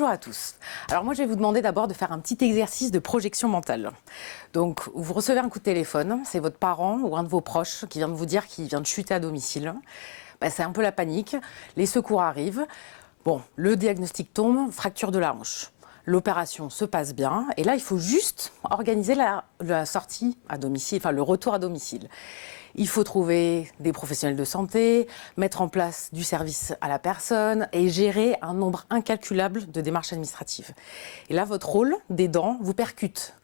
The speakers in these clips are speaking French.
Bonjour à tous. Alors moi je vais vous demander d'abord de faire un petit exercice de projection mentale. Donc vous recevez un coup de téléphone, c'est votre parent ou un de vos proches qui vient de vous dire qu'il vient de chuter à domicile. C'est un peu la panique, les secours arrivent. Bon, le diagnostic tombe, fracture de la hanche. L'opération se passe bien et là il faut juste organiser la sortie à domicile, enfin le retour à domicile. Il faut trouver des professionnels de santé, mettre en place du service à la personne et gérer un nombre incalculable de démarches administratives. Et là, votre rôle d'aidant vous percute.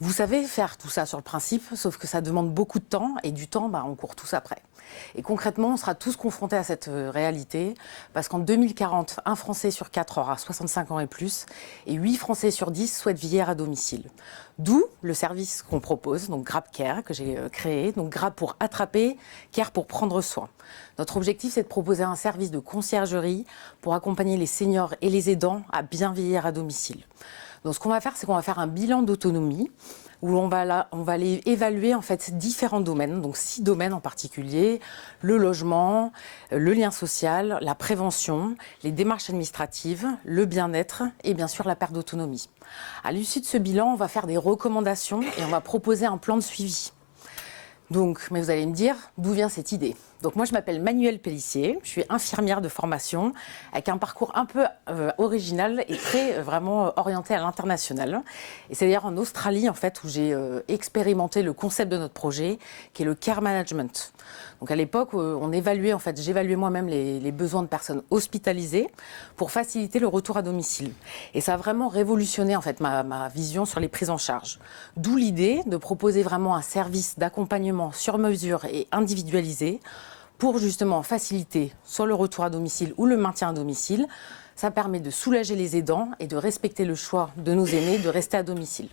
Vous savez faire tout ça sur le principe, sauf que ça demande beaucoup de temps et du temps, on court tous après. Et concrètement, on sera tous confrontés à cette réalité parce qu'en 2040, un Français sur 4 aura 65 ans et plus et 8 Français sur 10 souhaitent vieillir à domicile. D'où le service qu'on propose, donc Grab Care, que j'ai créé, donc Grab pour attraper, Care pour prendre soin. Notre objectif, c'est de proposer un service de conciergerie pour accompagner les seniors et les aidants à bien vieillir à domicile. Donc ce qu'on va faire, c'est qu'on va faire un bilan d'autonomie où on va aller évaluer en fait différents domaines, donc 6 domaines en particulier, le logement, le lien social, la prévention, les démarches administratives, le bien-être et bien sûr la perte d'autonomie. À l'issue de ce bilan, on va faire des recommandations et on va proposer un plan de suivi. Donc, mais vous allez me dire, d'où vient cette idée ? Donc moi, je m'appelle Manuelle Pellissier, je suis infirmière de formation avec un parcours un peu original et très vraiment orienté à l'international. Et c'est d'ailleurs en Australie, en fait, où j'ai expérimenté le concept de notre projet, qui est le care management. Donc à l'époque, on évaluait, en fait, j'évaluais moi-même les besoins de personnes hospitalisées pour faciliter le retour à domicile. Et ça a vraiment révolutionné, en fait, ma vision sur les prises en charge. D'où l'idée de proposer vraiment un service d'accompagnement sur mesure et individualisé pour justement faciliter soit le retour à domicile ou le maintien à domicile. Ça permet de soulager les aidants et de respecter le choix de nos aînés de rester à domicile.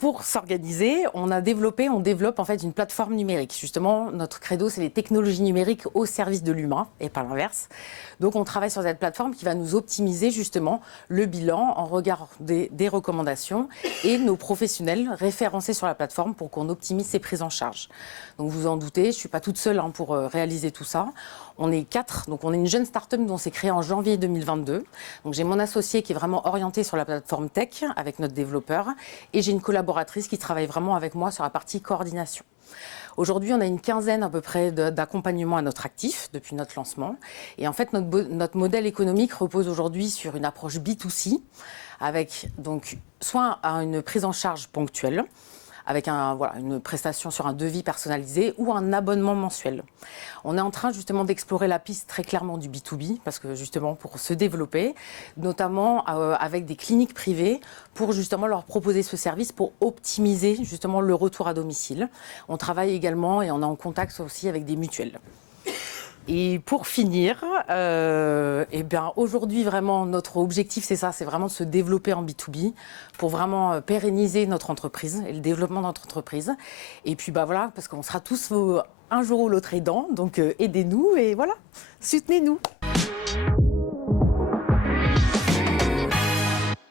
Pour s'organiser, on développe en fait une plateforme numérique. Justement, notre credo, c'est les technologies numériques au service de l'humain et pas l'inverse. Donc, on travaille sur cette plateforme qui va nous optimiser justement le bilan en regard des recommandations et nos professionnels référencés sur la plateforme pour qu'on optimise ces prises en charge. Donc, vous en doutez, je ne suis pas toute seule pour réaliser tout ça. On est 4, donc on est une jeune start-up dont c'est créé en janvier 2022. Donc j'ai mon associé qui est vraiment orienté sur la plateforme tech avec notre développeur et j'ai une collaboratrice qui travaille vraiment avec moi sur la partie coordination. Aujourd'hui, on a une quinzaine à peu près d'accompagnements à notre actif depuis notre lancement. Et en fait, notre modèle économique repose aujourd'hui sur une approche B2C avec donc soit une prise en charge ponctuelle, avec une prestation sur un devis personnalisé ou un abonnement mensuel. On est en train justement d'explorer la piste très clairement du B2B, parce que justement pour se développer, notamment avec des cliniques privées, pour justement leur proposer ce service pour optimiser justement le retour à domicile. On travaille également et on est en contact aussi avec des mutuelles. Et pour finir, aujourd'hui vraiment notre objectif c'est ça, c'est vraiment de se développer en B2B pour vraiment pérenniser notre entreprise et le développement de notre entreprise. Et puis voilà, parce qu'on sera tous un jour ou l'autre aidants, donc aidez-nous et voilà, soutenez-nous.